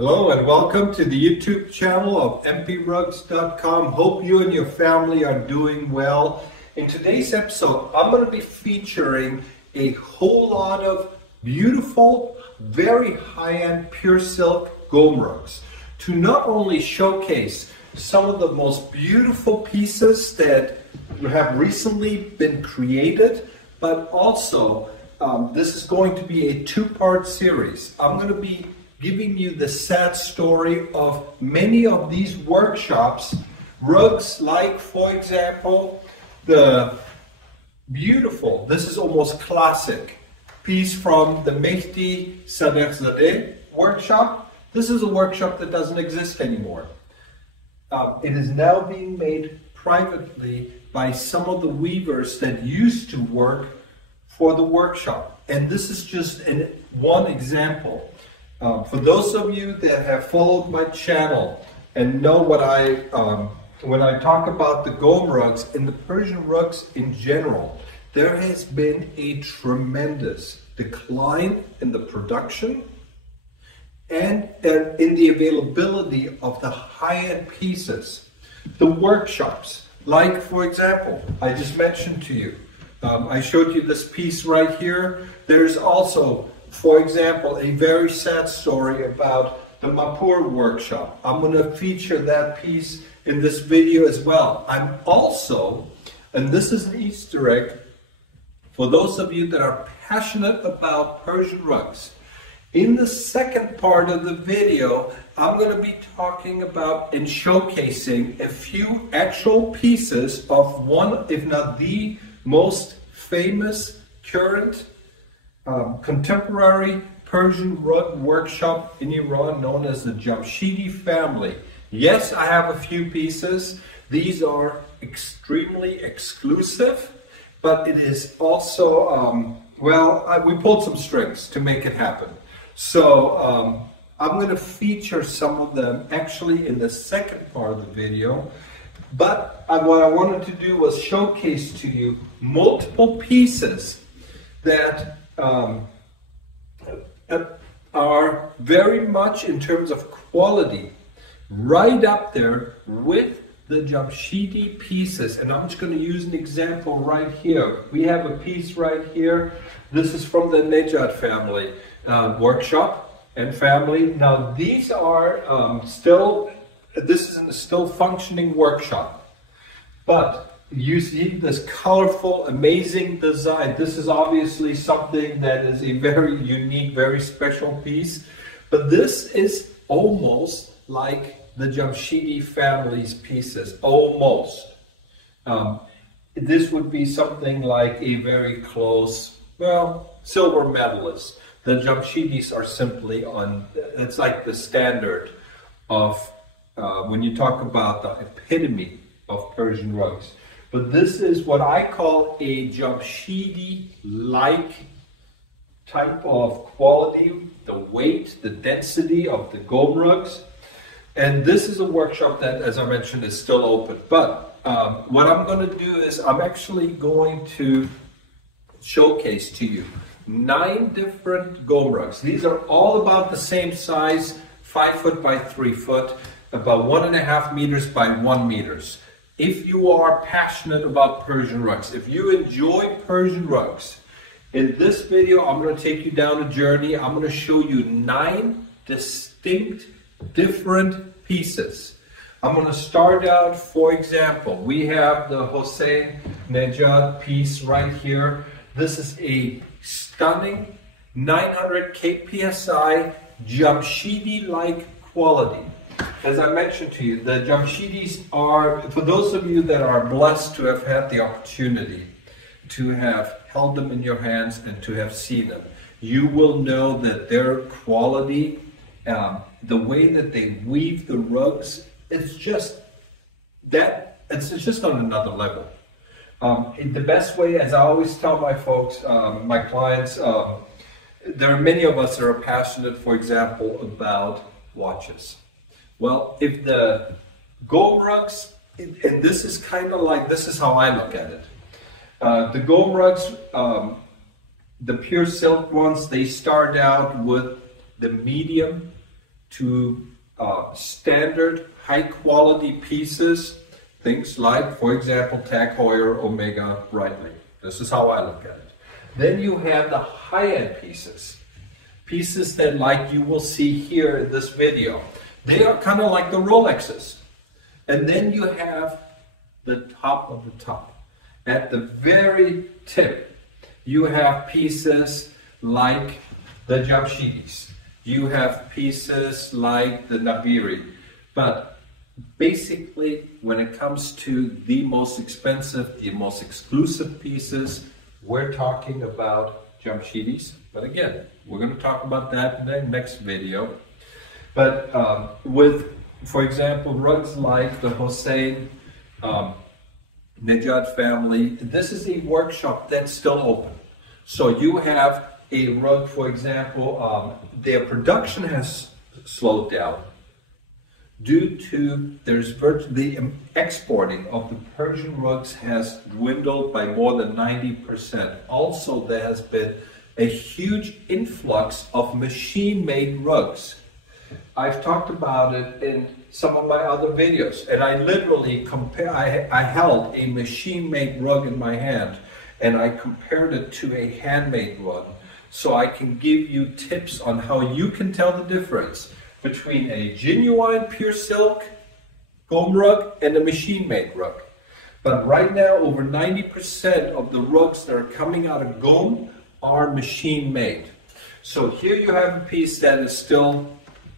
Hello and welcome to the YouTube channel of mprugs.com. Hope you and your family are doing well. In today's episode, I'm going to be featuring a whole lot of beautiful, very high-end pure silk gome rugs to not only showcase some of the most beautiful pieces that have recently been created, but also this is going to be a two-part series. I'm going to be giving you the sad story of many of these workshops, rugs like, for example, the beautiful, this is almost classic, piece from the Mehdi Sadegh workshop. This is a workshop that doesn't exist anymore. It is now being made privately by some of the weavers that used to work for the workshop. And this is just one example. For those of you that have followed my channel and know what when I talk about the gome rugs and the Persian rugs in general, there has been a tremendous decline in the production and in the availability of the high-end pieces. The workshops, like for example, I just mentioned to you, I showed you this piece right here. There's also, for example, a very sad story about the Mapur workshop. I'm going to feature that piece in this video as well. I'm also, and this is an Easter egg, for those of you that are passionate about Persian rugs, in the second part of the video, I'm going to be talking about and showcasing a few actual pieces of one, if not the most famous current contemporary Persian rug workshop in Iran known as the Jamshidi family. Yes, I have a few pieces. These are extremely exclusive, but it is also, we pulled some strings to make it happen. So I'm going to feature some of them actually in the second part of the video. But what I wanted to do was showcase to you multiple pieces that are very much in terms of quality right up there with the Jamshidi pieces. And I'm just going to use an example right here. We have a piece right here. This is from the Nejad family workshop and family. Now these are this is a still functioning workshop, but you see this colorful, amazing design. This is obviously something that is a very unique, very special piece. But this is almost like the Jamshidi family's pieces, almost. This would be something like a very close, silver medalist. The Jamshidis are simply it's like the standard of, when you talk about the epitome of Persian rugs. But this is what I call a Jamshidi-like type of quality, the weight, the density of the gome rugs. And this is a workshop that, as I mentioned, is still open. But what I'm going to do is I'm actually going to showcase to you 9 different gome rugs. These are all about the same size, 5 foot by 3 foot, about 1.5 meters by 1 meters. If you are passionate about Persian rugs, if you enjoy Persian rugs, in this video I'm going to take you down a journey. I'm going to show you 9 distinct, different pieces. I'm going to start out, for example, we have the Hossein Nejad piece right here. This is a stunning 900 kpsi Jamshidi-like quality. As I mentioned to you, the Jamshidis are, for those of you that are blessed to have had the opportunity to have held them in your hands and to have seen them, you will know that their quality, the way that they weave the rugs, it's just on another level. The best way, as I always tell my folks, my clients, there are many of us that are passionate, for example, about watches. Well, if the gome rugs, and this is kind of like, this is how I look at it. The gome rugs, the pure silk ones, they start out with the medium to standard high quality pieces, things like, for example, Tag Heuer, Omega, Breitling. This is how I look at it. Then you have the high-end pieces. Pieces that, like you will see here in this video, they are kind of like the Rolexes. And then you have the top of the top. At the very tip, you have pieces like the Jamshidis. You have pieces like the Nabiri. But basically, when it comes to the most expensive, the most exclusive pieces, we're talking about Jamshidis. But again, we're going to talk about that in the next video. But with, for example, rugs like the Hossein Nejad family, this is a workshop that's still open. So you have a rug, for example, their production has slowed down due to the exporting of the Persian rugs has dwindled by more than 90%. Also, there has been a huge influx of machine-made rugs. I've talked about it in some of my other videos, and I literally I held a machine-made rug in my hand and I compared it to a handmade one, so I can give you tips on how you can tell the difference between a genuine pure silk Gom rug and a machine-made rug. But right now, over 90% of the rugs that are coming out of Gom are machine-made. So here you have a piece that is still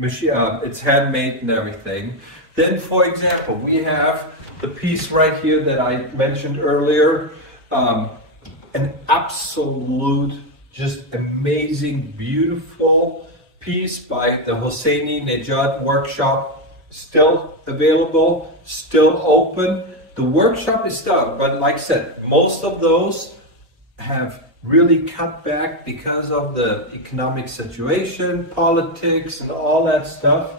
it's handmade and everything. Then, for example, we have the piece right here that I mentioned earlier, an absolute, just amazing, beautiful piece by the Hosseini Nejad workshop, still available, still open. The workshop is done, but like I said, most of those have really cut back because of the economic situation, politics, and all that stuff.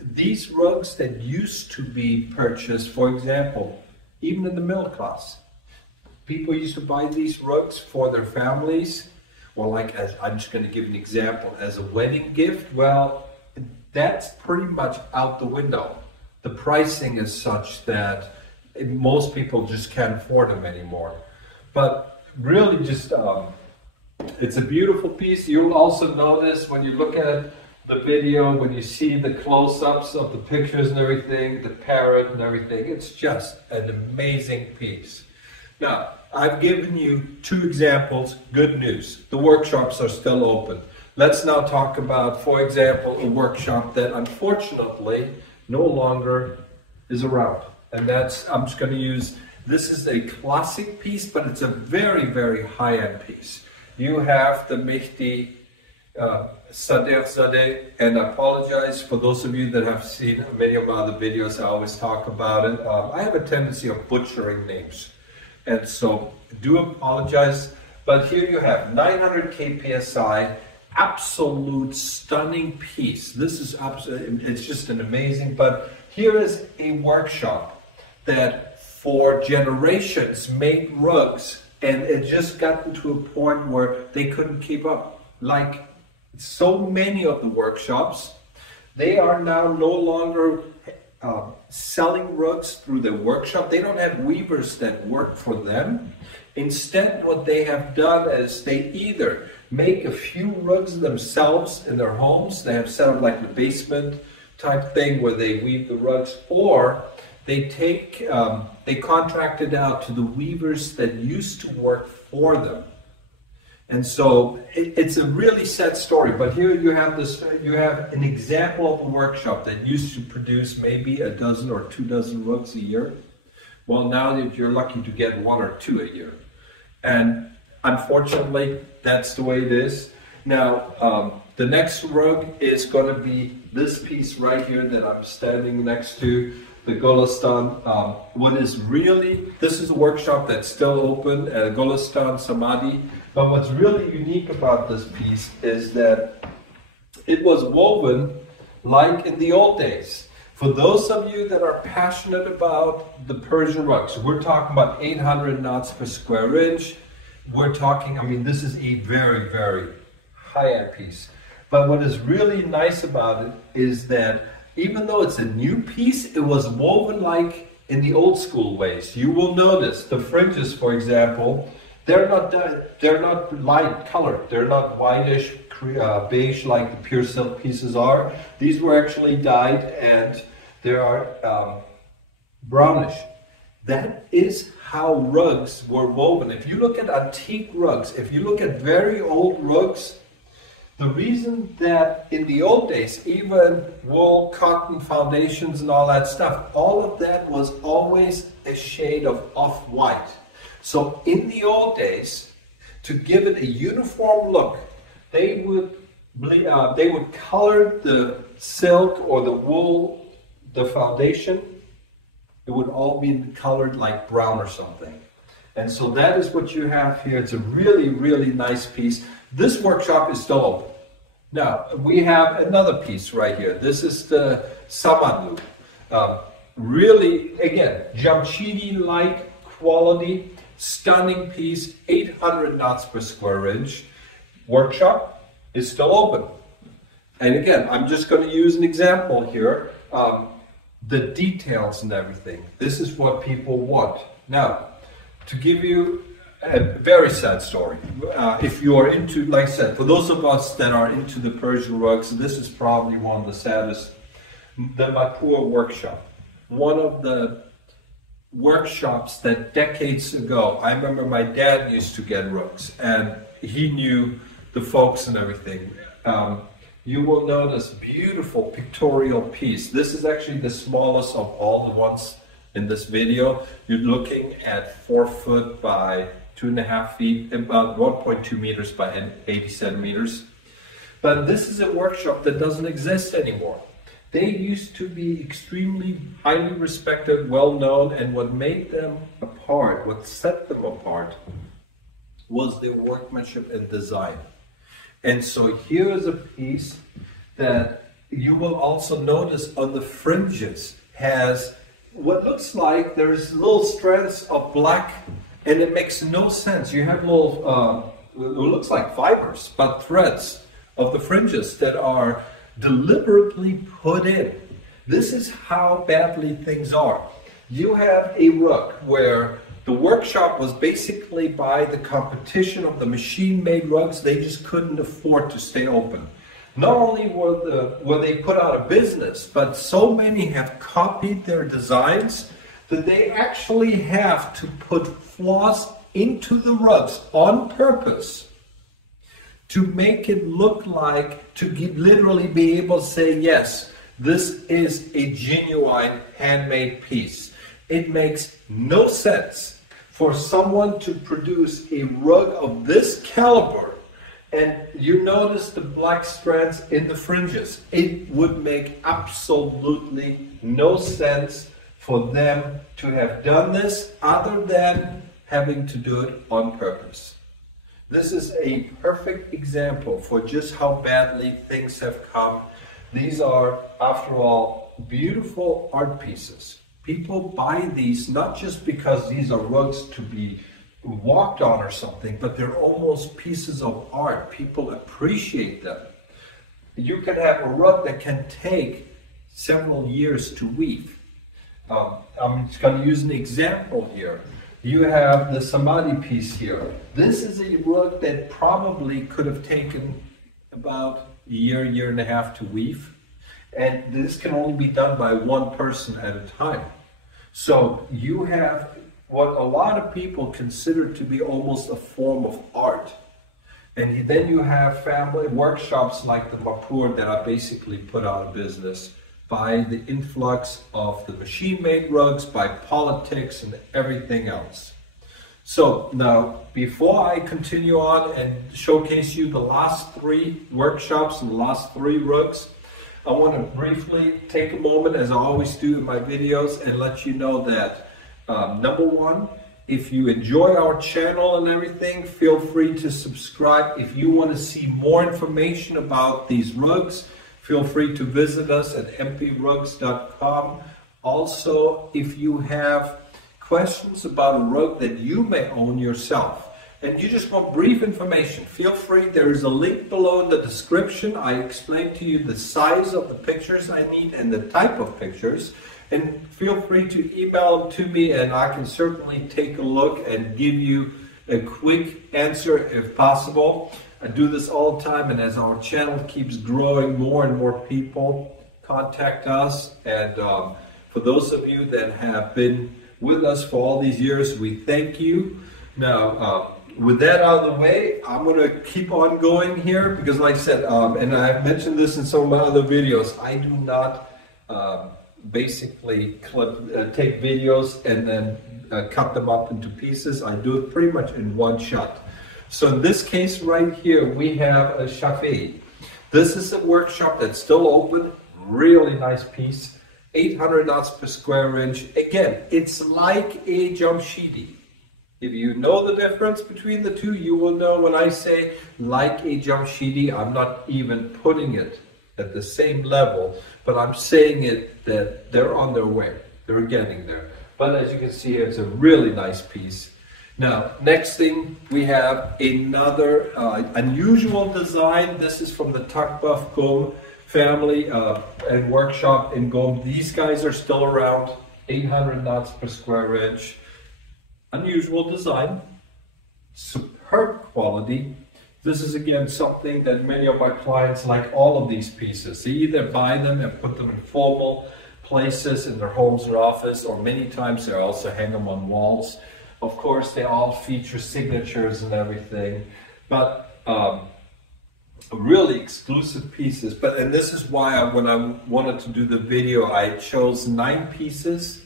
These rugs that used to be purchased, for example, even in the middle class, people used to buy these rugs for their families, or like, as I'm just going to give an example, as a wedding gift. Well, that's pretty much out the window. The pricing is such that most people just can't afford them anymore. But really just, it's a beautiful piece. You'll also notice when you look at the video, when you see the close-ups of the pictures and everything, the parrot and everything, it's just an amazing piece. Now, I've given you two examples. Good news, the workshops are still open. Let's now talk about, for example, a workshop that unfortunately no longer is around. And that's, I'm just going to use, this is a classic piece, but it's a very, very high-end piece. You have the Mehdi Sadeh, and I apologize for those of you that have seen many of my other videos. I always talk about it. I have a tendency of butchering names, and so do apologize. But here you have 900 kpsi, absolute stunning piece. This is absolutely, it's just an amazing. But here is a workshop that for generations made rugs, and it just gotten to a point where they couldn't keep up. Like so many of the workshops, they are now no longer selling rugs through their workshop. They don't have weavers that work for them. Instead, what they have done is they either make a few rugs themselves in their homes. They have set up like the basement type thing where they weave the rugs, or they take, they contract it out to the weavers that used to work for them. And so it's a really sad story, but here you have this, you have an example of a workshop that used to produce maybe a dozen or 2 dozen rugs a year. Well, now that you're lucky to get 1 or 2 a year. And unfortunately, that's the way it is. Now, the next rug is going to be this piece right here that I'm standing next to, the Golistan. What is really, this is a workshop that's still open at Golistan Samadhi. But what's really unique about this piece is that it was woven like in the old days. For those of you that are passionate about the Persian rugs, we're talking about 800 knots per square inch. We're talking, I mean, this is a very, very high-end piece. But what is really nice about it is that even though it's a new piece, it was woven like in the old school ways. You will notice the fringes, for example, they're not light colored. They're not whitish, beige like the pure silk pieces are. These were actually dyed and they are brownish. That is how rugs were woven. If you look at antique rugs, if you look at very old rugs, the reason that in the old days, even wool, cotton, foundations and all that stuff, all of that was always a shade of off-white. So in the old days, to give it a uniform look, they would color the silk or the wool, the foundation. It would all be colored like brown or something. And so that is what you have here. It's a really, really nice piece. This workshop is still open. Now, we have another piece right here. This is the Samadu. Really, again, Jamshidi-like quality, stunning piece, 800 knots per square inch. Workshop is still open. And again, I'm just going to use an example here. The details and everything. This is what people want. Now, to give you a very sad story. If you are into, like I said, for those of us that are into the Persian rugs, this is probably one of the saddest. The Mapur workshop. One of the workshops that decades ago, I remember my dad used to get rugs and he knew the folks and everything. You will notice beautiful pictorial piece. This is actually the smallest of all the ones in this video. You're looking at 4 foot by 2.5 feet, about 1.2 meters by 80 centimeters. But this is a workshop that doesn't exist anymore. They used to be extremely highly respected, well known, and what made them apart, what set them apart, was their workmanship and design. And so here is a piece that you will also notice on the fringes has what looks like there's little strands of black, and it makes no sense. You have little, it looks like fibers, but threads of the fringes that are deliberately put in. This is how badly things are. You have a rug where the workshop was basically by the competition of the machine-made rugs. They just couldn't afford to stay open. Not only were they put out of business, but so many have copied their designs that they actually have to put flaws into the rugs on purpose to make it look like, to literally be able to say, yes, this is a genuine handmade piece. It makes no sense for someone to produce a rug of this caliber, and you notice the black strands in the fringes. It would make absolutely no sense for them to have done this other than having to do it on purpose. This is a perfect example for just how badly things have come. These are, after all, beautiful art pieces. People buy these not just because these are rugs to be walked on or something, but they're almost pieces of art. People appreciate them. You can have a rug that can take several years to weave. I'm just going to use an example here. You have the Samadhi piece here. This is a rug that probably could have taken about a year, year and a half to weave. And this can only be done by one person at a time. So you have what a lot of people consider to be almost a form of art. And then you have family workshops like the Mapur that are basically put out of business by the influx of the machine-made rugs, by politics and everything else. So now, before I continue on and showcase you the last 3 workshops and the last 3 rugs, I want to briefly take a moment, as I always do in my videos, and let you know that number one, if you enjoy our channel and everything, feel free to subscribe. If you want to see more information about these rugs, feel free to visit us at mprugs.com. Also, if you have questions about a rug that you may own yourself, and you just want brief information, feel free. There is a link below in the description. I explained to you the size of the pictures I need and the type of pictures. And feel free to email them to me, and I can certainly take a look and give you a quick answer if possible. I do this all the time, and as our channel keeps growing, more and more people contact us. And for those of you that have been with us for all these years, we thank you. Now, with that out of the way, I'm going to keep on going here because, like I said, and I've mentioned this in some of my other videos, I do not basically take videos and then cut them up into pieces. I do it pretty much in one shot. So in this case right here, we have a Chaffee. This is a workshop that's still open. Really nice piece. 800 knots per square inch. Again, it's like a Jamshidi. If you know the difference between the two, you will know when I say like a Jamshidi, I'm not even putting it at the same level, but I'm saying it that they're on their way. They're getting there. But as you can see, it's a really nice piece. Now, next thing, we have another unusual design. This is from the Takbaf Gom family and workshop in Gom. These guys are still around, 800 knots per square inch. Unusual design, superb quality. This is again something that many of my clients like. All of these pieces, they either buy them and put them in formal places in their homes or office, or many times they also hang them on walls. Of course, they all feature signatures and everything, but really exclusive pieces. And this is why when I wanted to do the video, I chose 9 pieces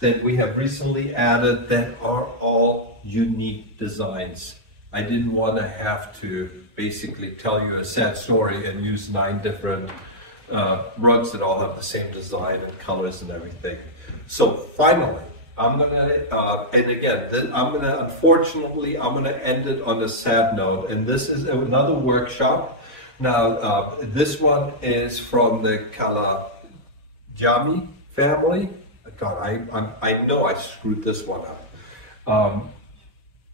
that we have recently added that are all unique designs. I didn't want to have to basically tell you a sad story and use 9 different rugs that all have the same design and colors and everything. So finally, I'm gonna, and again, unfortunately, I'm gonna end it on a sad note. And this is another workshop. Now, this one is from the Kalajami family. God, I know I screwed this one up.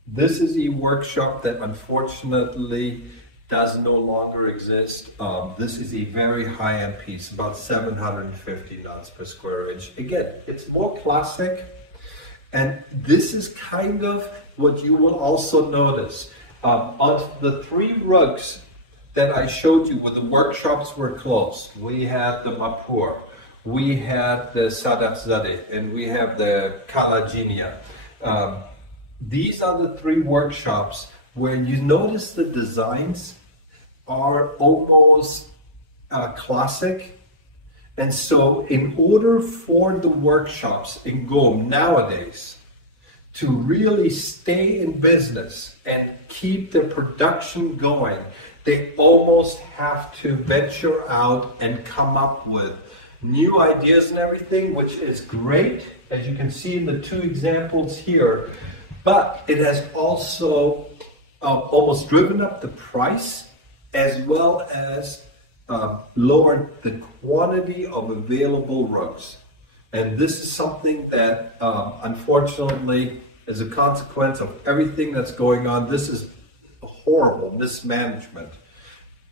This is a workshop that unfortunately does no longer exist. This is a very high-end piece, about 750 knots per square inch. Again, it's more classic. And this is kind of what you will also notice. Of the 3 rugs that I showed you where the workshops were closed, we had the Mapur, we had the Sadatzadeh, and we have the Kalajinia. These are the 3 workshops where you notice the designs are almost classic. And so in order for the workshops in Gom nowadays to really stay in business and keep the production going, they almost have to venture out and come up with new ideas and everything, which is great, as you can see in the 2 examples here. But it has also almost driven up the price, as well as lowered the quantity of available rugs. And this is something that unfortunately, as a consequence of everything that's going on, this is a horrible mismanagement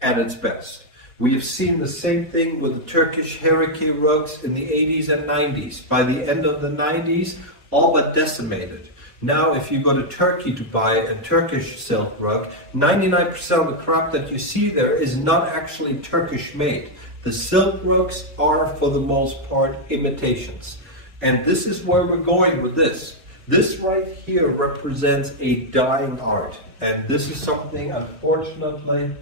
at its best. We have seen the same thing with the Turkish Hereke rugs in the 80s and 90s. By the end of the 90s, all but decimated. Now, if you go to Turkey to buy a Turkish silk rug, 99% of the crop that you see there is not actually Turkish made. The silk rugs are, for the most part, imitations. And this is where we're going with this. This right here represents a dying art. And this is something, unfortunately,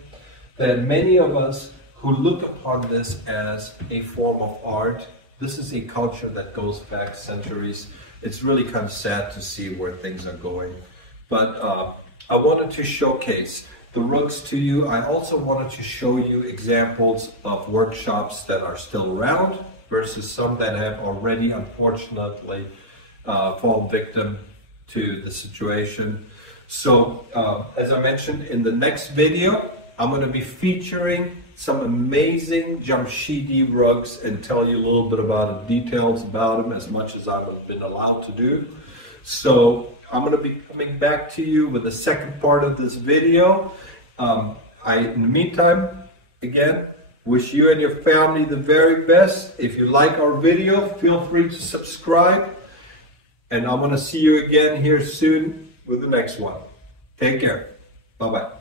that many of us who look upon this as a form of art, this is a culture that goes back centuries. It's really kind of sad to see where things are going. But I wanted to showcase the rugs to you. I also wanted to show you examples of workshops that are still around versus some that have already, unfortunately, fallen victim to the situation. So, as I mentioned in the next video, I'm going to be featuring some amazing Jamshidi rugs and tell you a little bit about the details about them, as much as I've been allowed to do. So I'm going to be coming back to you with the second part of this video. In the meantime, again, wish you and your family the very best. If you like our video, feel free to subscribe. And I'm going to see you again here soon with the next one. Take care. Bye-bye.